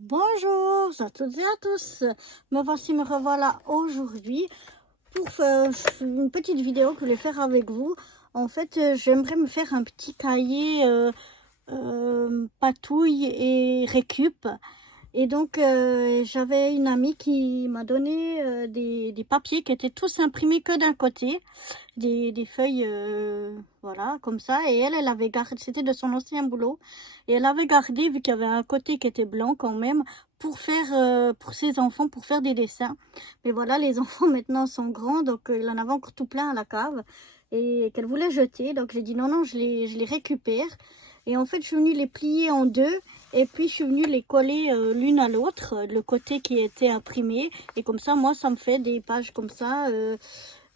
Bonjour à toutes et à tous, me revoilà aujourd'hui pour faire une petite vidéo que je voulais faire avec vous. En fait, j'aimerais me faire un petit cahier patouille et récup. Et donc, j'avais une amie qui m'a donné des papiers qui étaient tous imprimés que d'un côté, des feuilles, voilà, comme ça. Et elle avait gardé, c'était de son ancien boulot. Et elle avait gardé, vu qu'il y avait un côté qui était blanc quand même, pour faire, pour ses enfants, pour faire des dessins. Mais voilà, les enfants maintenant sont grands, donc il en avait encore tout plein à la cave. Et qu'elle voulait jeter. Donc j'ai dit non, non, je les récupère. Et en fait, je suis venue les plier en deux. Et puis, je suis venue les coller l'une à l'autre, le côté qui était imprimé. Et comme ça, moi, ça me fait des pages comme ça,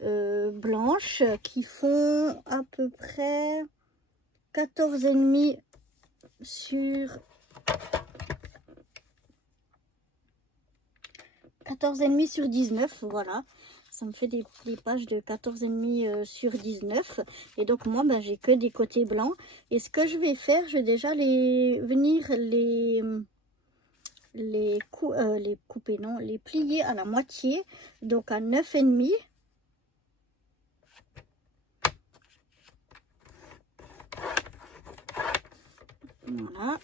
blanches, qui font à peu près 14,5 sur 14,5 sur 19, voilà. Ça me fait des pages de 14,5 sur 19. Et donc, moi, ben, j'ai que des côtés blancs. Et ce que je vais faire, je vais déjà les couper, non, les plier à la moitié, donc à 9,5. Voilà.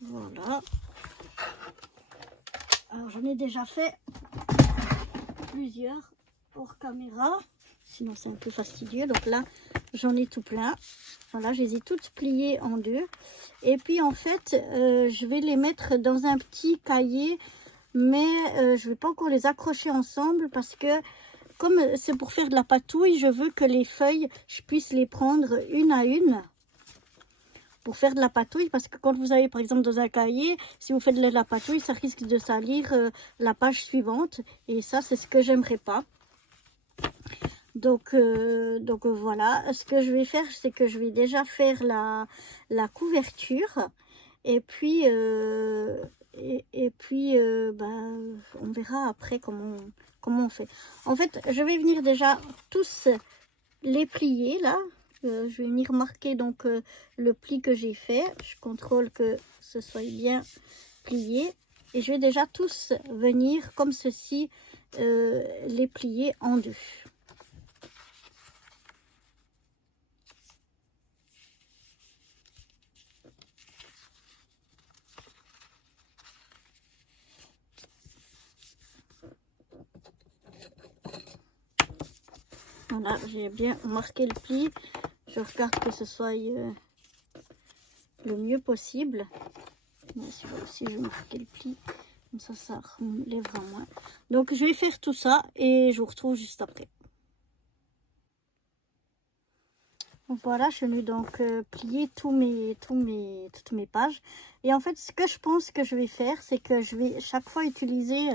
Voilà. Alors, j'en ai déjà fait plusieurs hors caméra, sinon c'est un peu fastidieux. Donc là, j'en ai tout plein. Voilà, je les ai toutes pliées en deux. Et puis en fait, je vais les mettre dans un petit cahier, mais je vais pas encore les accrocher ensemble parce que comme c'est pour faire de la patouille, je veux que les feuilles, je puisse les prendre une à une pour faire de la patouille, parce que quand vous avez par exemple dans un cahier, si vous faites de la patouille, ça risque de salir la page suivante, et ça c'est ce que j'aimerais pas. Donc voilà, ce que je vais faire, c'est que je vais déjà faire la couverture, et puis ben, on verra après comment on fait. En fait, je vais venir déjà tous les plier là. Je vais venir marquer donc le pli que j'ai fait. Je contrôle que ce soit bien plié. Et je vais déjà tous venir comme ceci les plier en deux. Voilà, j'ai bien marqué le pli. Je regarde que ce soit le mieux possible. Mais si je vais marquer le pli, comme ça relèvera moins. Donc je vais faire tout ça et je vous retrouve juste après. Voilà, je suis venue donc plier toutes mes pages. Et en fait, ce que je pense que je vais faire, c'est que je vais chaque fois utiliser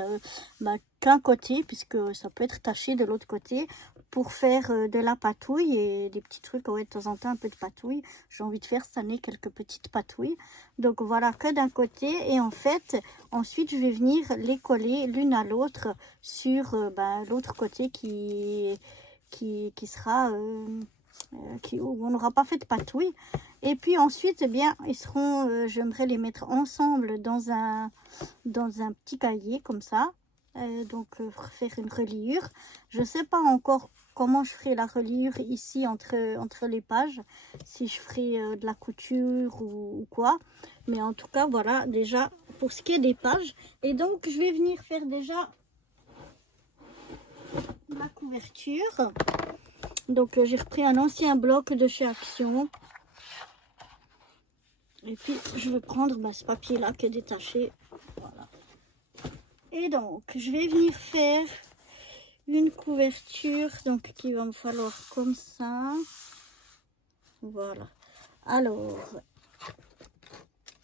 qu'un côté, puisque ça peut être taché de l'autre côté, pour faire de la patouille et des petits trucs, ouais, de temps en temps un peu de patouille. J'ai envie de faire cette année quelques petites patouilles. Donc voilà, que d'un côté. Et en fait, ensuite, je vais venir les coller l'une à l'autre sur l'autre côté qui sera... où on n'aura pas fait de patouille. Et puis ensuite, eh bien, ils seront, j'aimerais les mettre ensemble dans un petit cahier comme ça. Donc faire une reliure. Je ne sais pas encore comment je ferai la reliure ici entre les pages, si je ferai de la couture ou quoi. Mais en tout cas, voilà, déjà pour ce qui est des pages. Et donc, je vais venir faire déjà la couverture. Donc j'ai repris un ancien bloc de chez Action. Et puis je vais prendre ce papier là qui est détaché. Voilà. Et donc je vais venir faire une couverture. Donc qu'il va me falloir comme ça. Voilà. Alors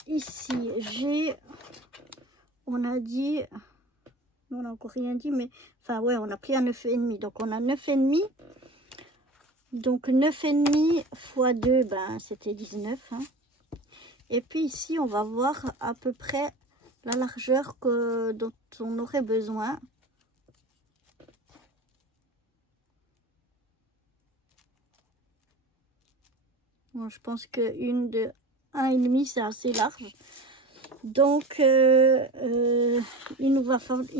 ici j'ai... On a dit... On n'a encore rien dit, mais... Enfin ouais, on a pris un 9,5. Donc on a 9,5 Donc 9,5 fois 2, ben, c'était 19. Hein. Et puis ici, on va voir à peu près la largeur dont on aurait besoin. Bon, je pense qu'une de 1,5 c'est assez large. Donc il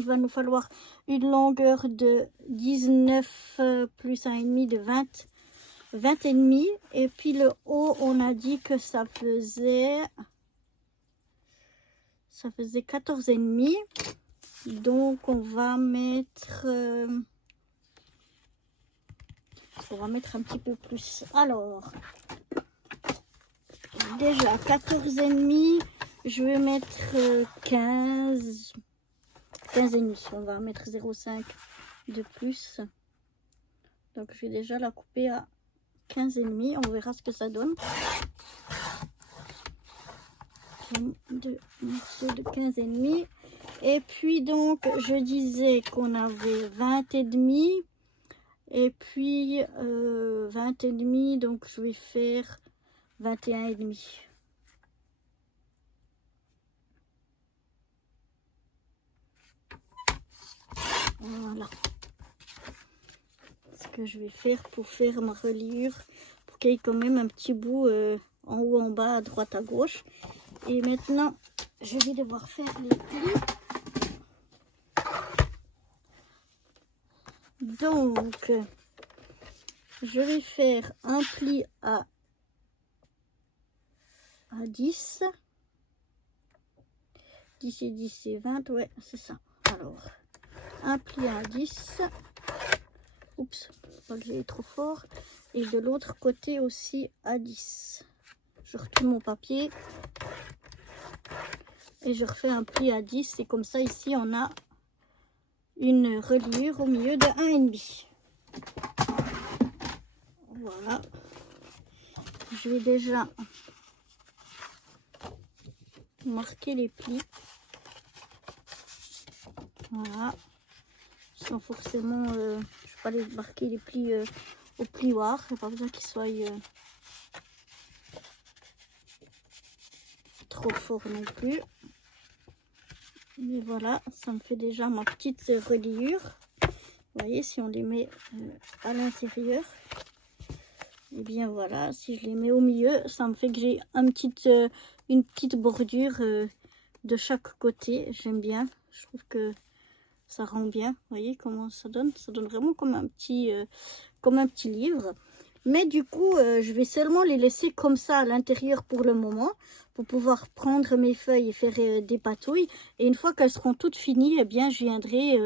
va nous falloir une longueur de 19 plus 1,5 de 20,5. Et puis le haut, on a dit que ça faisait 14,5. Donc on va mettre un petit peu plus. Alors déjà 14,5, je vais mettre 15,5. On va mettre 0,5 de plus. Donc je vais déjà la couper à 15,5. On verra ce que ça donne. Deux morceaux de 15,5. Et puis donc je disais qu'on avait 20,5. Et puis 20,5. Donc je vais faire 21,5. Voilà ce que je vais faire pour faire ma reliure, pour qu'il y ait quand même un petit bout en haut, en bas, à droite, à gauche. Et maintenant, je vais devoir faire les plis. Donc, je vais faire un pli à 10. 10 et 10, c'est 20, ouais, c'est ça. Alors, un pli à 10. Oups, pas que j'ai trop fort. Et de l'autre côté aussi à 10. Je retourne mon papier. Et je refais un pli à 10. Et comme ça, ici, on a une reliure au milieu de 1,5. Voilà. Je vais déjà marquer les plis. Voilà. Sans forcément... je ne vais pas les marquer les plis au plioir. Il n'y a pas besoin qu'ils soient trop forts non plus. Mais voilà, ça me fait déjà ma petite reliure. Vous voyez, si on les met à l'intérieur, et bien voilà, si je les mets au milieu, ça me fait que j'ai une petite bordure de chaque côté. J'aime bien, je trouve que ça rend bien. Vous voyez comment ça donne? Ça donne vraiment comme un petit livre. Mais du coup, je vais seulement les laisser comme ça à l'intérieur pour le moment, pour pouvoir prendre mes feuilles et faire des patouilles. Et une fois qu'elles seront toutes finies, eh bien, je viendrai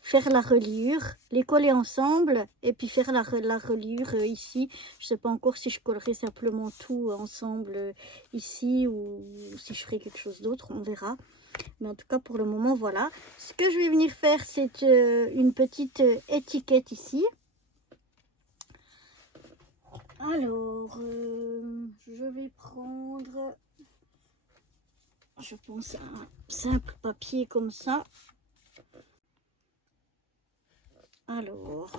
faire la reliure, les coller ensemble et puis faire la reliure ici. Je ne sais pas encore si je collerai simplement tout ensemble ici ou si je ferai quelque chose d'autre, on verra. Mais en tout cas, pour le moment, voilà. Ce que je vais venir faire, c'est une petite étiquette ici. Alors, je vais prendre, je pense, un simple papier comme ça. Alors,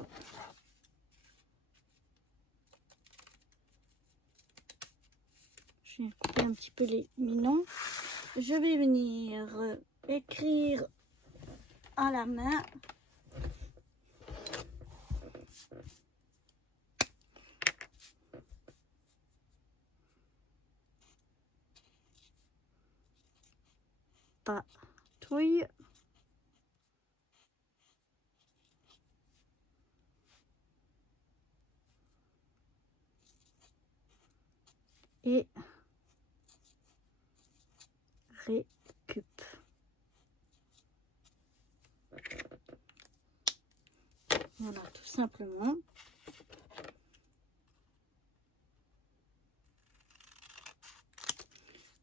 je vais couper un petit peu les noms. Je vais venir écrire à la main. Patouille. Et récup. Voilà, tout simplement.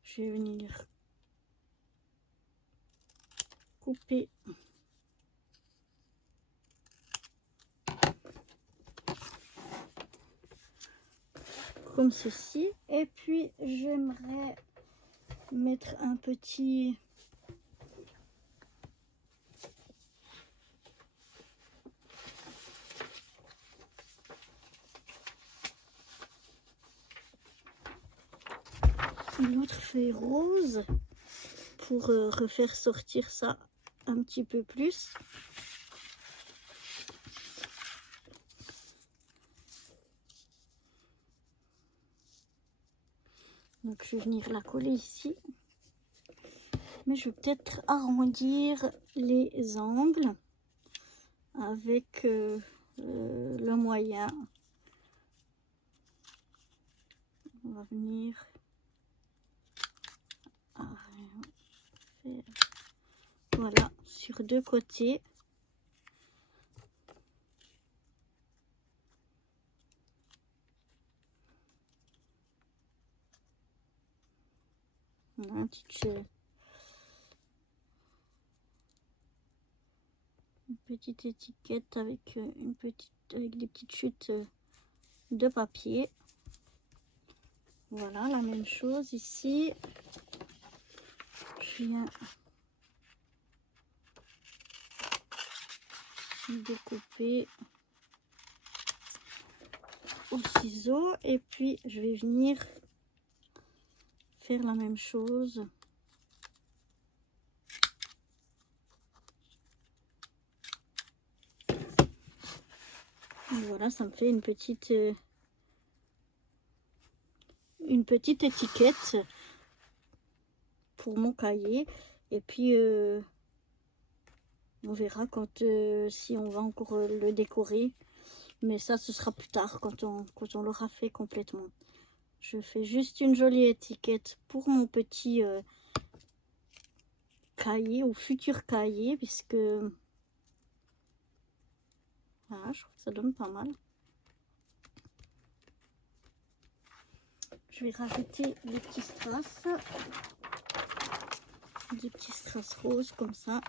Je vais venir couper comme ceci. Et puis, j'aimerais mettre un petit... l'autre feuille rose pour refaire sortir ça un petit peu plus. Donc je vais venir la coller ici. Mais je vais peut-être arrondir les angles avec le moyen. On va venir faire, voilà, sur deux côtés. On a une petite étiquette avec avec des petites chutes de papier. Voilà, la même chose ici. Je viens découper au ciseau et puis je vais venir faire la même chose. Voilà, ça me fait une petite étiquette pour mon cahier. Et puis on verra quand si on va encore le décorer. Mais ça, ce sera plus tard quand on l'aura fait complètement. Je fais juste une jolie étiquette pour mon petit cahier ou futur cahier, puisque voilà, je trouve que ça donne pas mal. Je vais rajouter des petits strass, roses comme ça.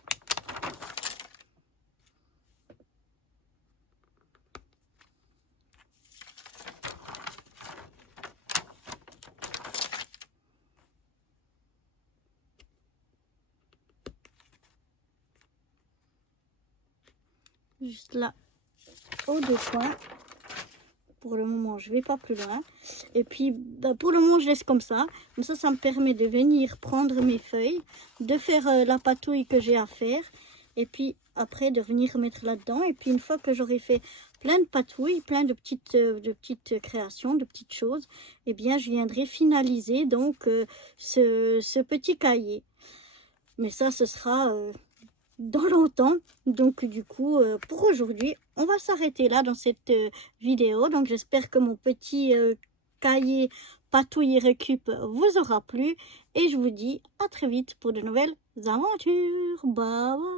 Juste là, aux deux coins. Pour le moment, je vais pas plus loin. Et puis, bah, pour le moment, je laisse comme ça. Comme ça me permet de venir prendre mes feuilles, de faire la patouille que j'ai à faire. Et puis, après, de venir mettre là-dedans. Et puis, une fois que j'aurai fait plein de patouilles, plein de petites créations, de petites choses, eh bien, je viendrai finaliser donc ce petit cahier. Mais ça, ce sera dans longtemps. Donc du coup pour aujourd'hui on va s'arrêter là dans cette vidéo. Donc j'espère que mon petit cahier patouille récup vous aura plu et je vous dis à très vite pour de nouvelles aventures. Bye bye.